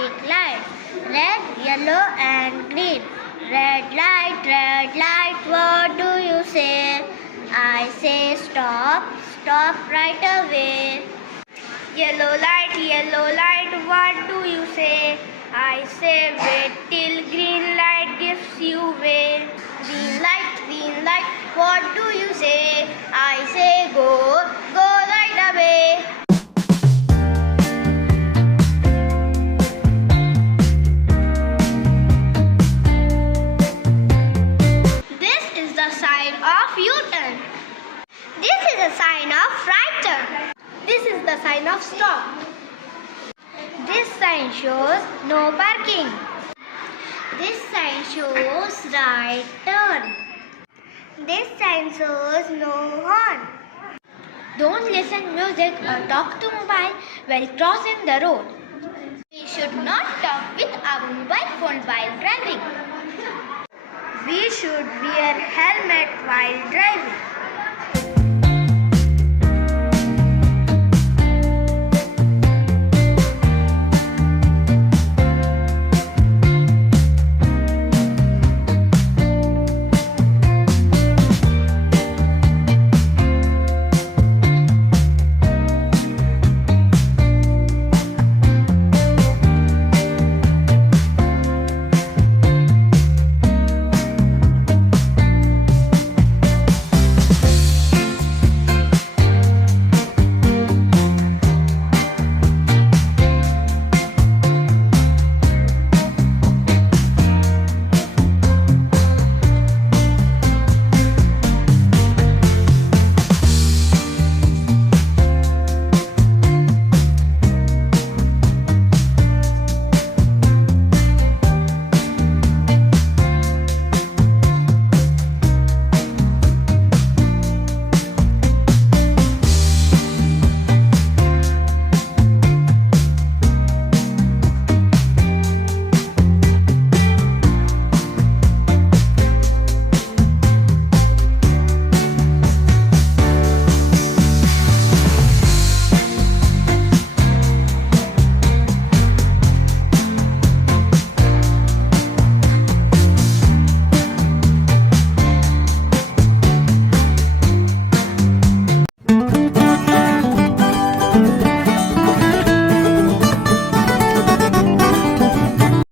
traffic lights. Red, yellow and green. Red light, what do you say? I say stop, stop right away. Yellow light, what do you say? I say wait till green light gives you way. Green light, what do you say? I say go right away. This is the sign of U-turn. This is a sign of right turn. This is the sign of stop. This sign shows no parking. This sign shows right turn. This sign shows no horn. Don't listen music or talk to mobile while crossing the road. We should not talk with our mobile phone while driving. We should wear helmet while driving.